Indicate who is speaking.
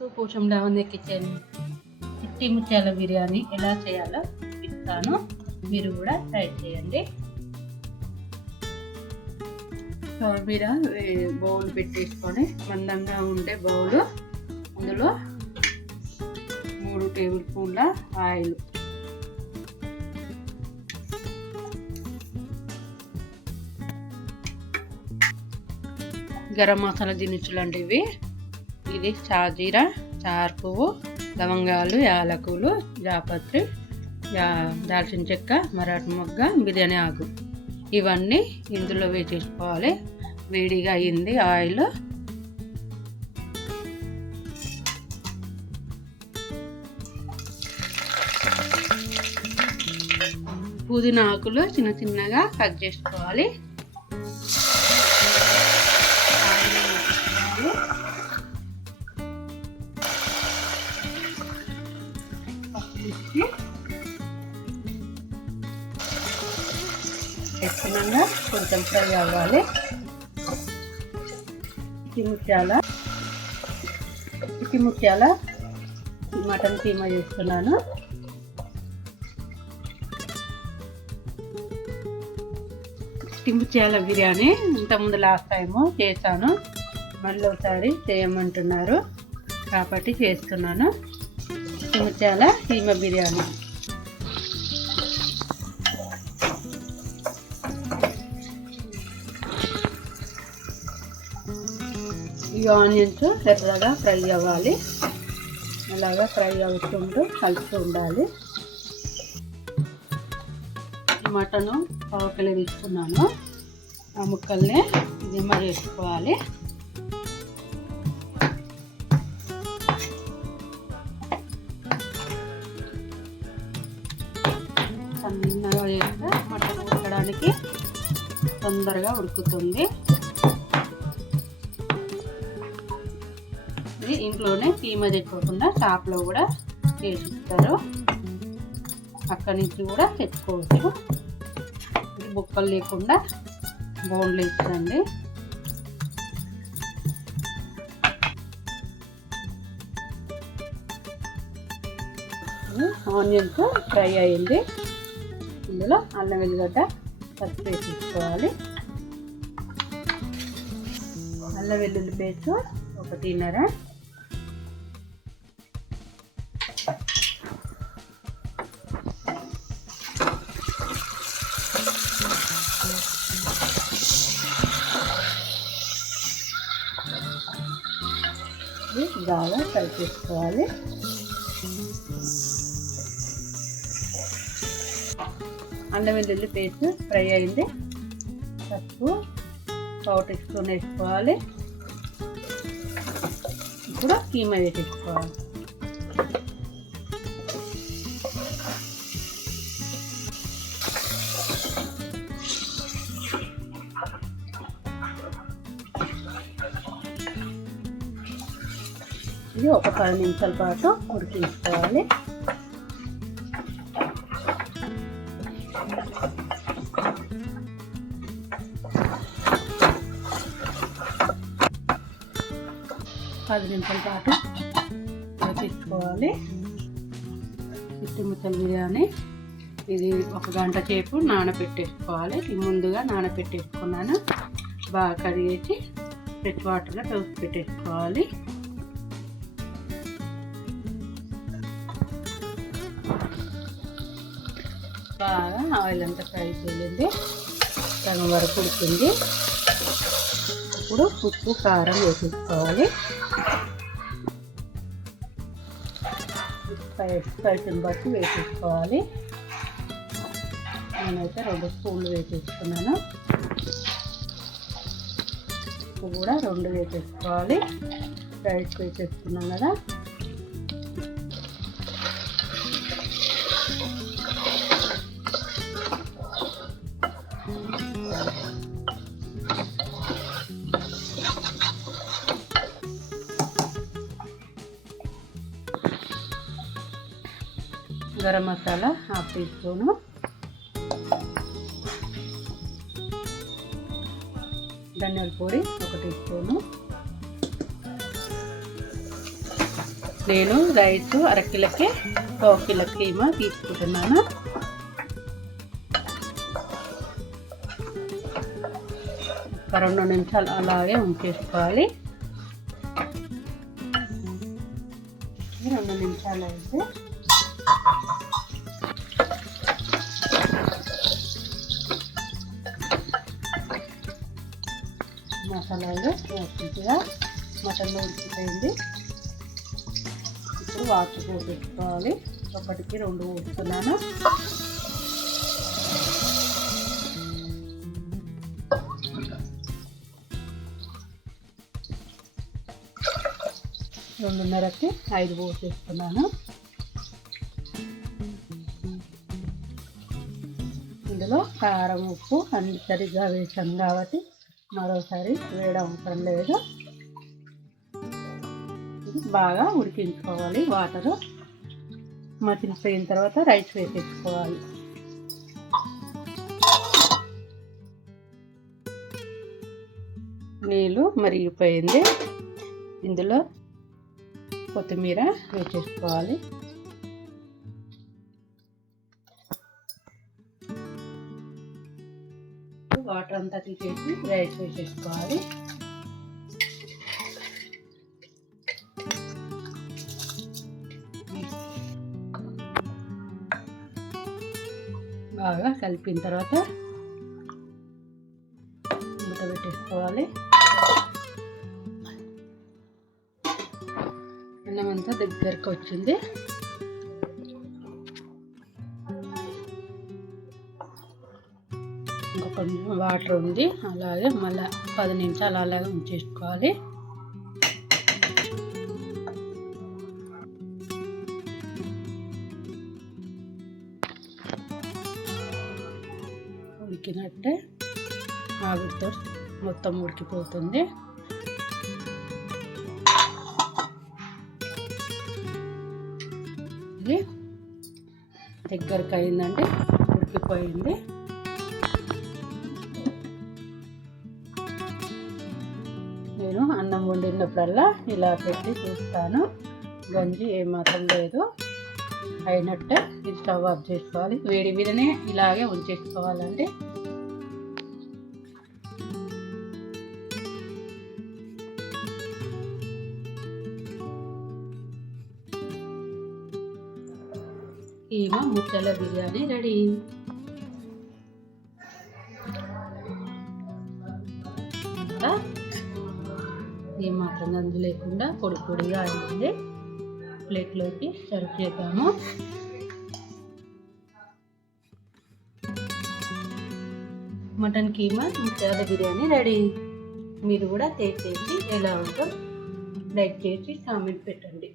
Speaker 1: పోషం Lavanya kitchen చిట్టి ముత్యాల బిర్యానీ ఎలా చేయాలో చూపిస్తాను మీరు కూడా ట్రై చేయండి. స్టవ్ మీద బౌల్ పెట్టేసుకొని మందంగా ఉండే బౌల్. అందులో మూడు టేబుల్ స్పూన్ల ఆయిల్. గరం మసాలా దినుసులు అంటే ఇవి ఇది షాజీరా చార్ పువ్వు లవంగాలు యాలకులు జాపత్రి దాల్చిన చెక్క మరాఠ మొగ్గ బిర్యానీ ఆకు. ఇవన్నీ ఇందులో వేసేసుకోవాలి. వేడిగా అయింది ఆయిల్. పుదీనా ఆకులు చిన్న చిన్నగా కట్ చేసుకోవాలి. ఇచ్చి వేసుకున్నాక కొంచెం ఫ్రై అవ్వాలి. చిట్టి ముత్యాల ముత్యాల మటన్ కీమా చేస్తున్నాను. చిట్టి బిర్యానీ ఇంతకుముందు లాస్ట్ టైము చేశాను. మళ్ళీ ఒకసారి చేయమంటున్నారు. కాబట్టి చేస్తున్నాను. టిముచేల కీమా బిర్యానీ ఈ ఆనియన్స్ ఎర్రగా ఫ్రై అవ్వాలి. అలాగా ఫ్రై అవుతుంటూ కలుపుతూ ఉండాలి. మటను పావు కిలో తీసుకున్నాను. ఆ ముక్కల్ని నిమ్మ చేసుకోవాలి సన్నగా మటన్ ఉడకడానికి తొందరగా ఉడుకుతుంది. ఇది ఇంట్లోనే కీమ తెచ్చుకోకుండా షాప్లో కూడా చేసిస్తారు అక్కడి నుంచి కూడా తెచ్చుకోవచ్చు. ఇది బుక్కలు లేకుండా బోన్లు ఇచ్చండి ఆనియన్స్ ఫ్రై అయింది. ఇందులో అల్లం వెల్లిగడ్డ పచ్చి వేసుకోవాలి అల్లం వెల్లుల్లి పేస్ట్ ఒకటిన్నర. బాగా కలిపేసుకోవాలి. అల్లం వెల్లుల్లి పేస్ట్ ఫ్రై అయింది. పసుపు పావు టీ స్పూన్ వేసుకోవాలి. ఇప్పుడు కీమా వేసేసుకోవాలి. ఇది ఒక పది నిమిషాల పాటు ఉడికించుకోవాలి. పది నిమిషాల పాటు ఉడికించుకోవాలి. చిట్టి బిర్యానీ. ఇది ఒక గంట సేపు నానబెట్టేసుకోవాలి ముందుగా నానబెట్టేసుకున్నాను బాగా కడిగేసి ఫ్రెష్ వాటర్లో టోస్ట్ పెట్టేసుకోవాలి. బాగా ఆయిల్ అంతా ఫ్రై చేయండి. సగం వరకు ఉడికింది. ఇప్పుడు ఉప్పు కారం వేసేసుకోవాలి. స్పైసీని బట్టి వేసేసుకోవాలి. నేనైతే రెండు స్పూన్లు వేసేసుకున్నాను. ఉప్పు కూడా రెండు వేసేసుకోవాలి. రైస్ వేసేసుకున్నాం కదా. Garam masala half teaspoon. ధనియాల పొడి ఒక టీ స్పూను. నేను రైస్ అరకిలకి పావు కిలో కీమా తీసుకుంటున్నాను. ఒక రెండు నిమిషాలు అలాగే ఉంచేసుకోవాలి. రెండు నిమిషాలు అయితే మసాలాలు మంచిగా మటన్ ఉడికిపోయింది. ఇప్పుడు వాటర్ పోసుకోవాలి ఒకటికి రెండు పోస్తున్నాను. రెండున్నరకి ఐదు పోసేస్తున్నాను. ఇందులో కారం ఉప్పు అన్ని సరిగ్గా వేసాను కాబట్టి మరోసారి వేయడం అవసరం లేదు. బాగా ఉడికించుకోవాలి వాటర్. మసిలిపోయిన తర్వాత రైస్ వేసేసుకోవాలి. నీళ్ళు మరిగిపోయింది. ఇందులో కొత్తిమీర వేసేసుకోవాలి. వాటర్ అంతా తీసేసి రైస్ వేసేసుకోవాలి బాగా కలిపిన తర్వాత మూత పెట్టేసుకోవాలి. అన్నం అంతా దగ్గరకు వచ్చింది. ఇంకా కొంచెం వాటర్ ఉంది. అలాగే మళ్ళీ పది నిమిషాలు అలాగే ఉంచేసుకోవాలి. ఉడికినట్టే ఆవిరితో మొత్తం ఉడికిపోతుంది. ఇది దగ్గరకు అయిందంటే ఉడికిపోయింది. అన్నం ఇలా పెట్టి చూస్తాను. గంజి ఏమాత్రం లేదు. అయినట్టే ఇది స్టవ్ ఆఫ్ చేసుకోవాలి. వేడి మీదనే ఇలాగే ఉంచేసుకోవాలండి. కీమా ముచ్చల బిర్యానీ రెడీ. ఏమాత్రం గంజు లేకుండా పొడి పొడిగా అయింది. ప్లేట్లోకి సర్వ్ చేద్దాము. మటన్ కీమా ముత్యాల బిర్యానీ రెడీ. మీరు కూడా టేస్ట్ చేసి ఎలా ఉందో లైక్ చేసి కామెంట్ పెట్టండి.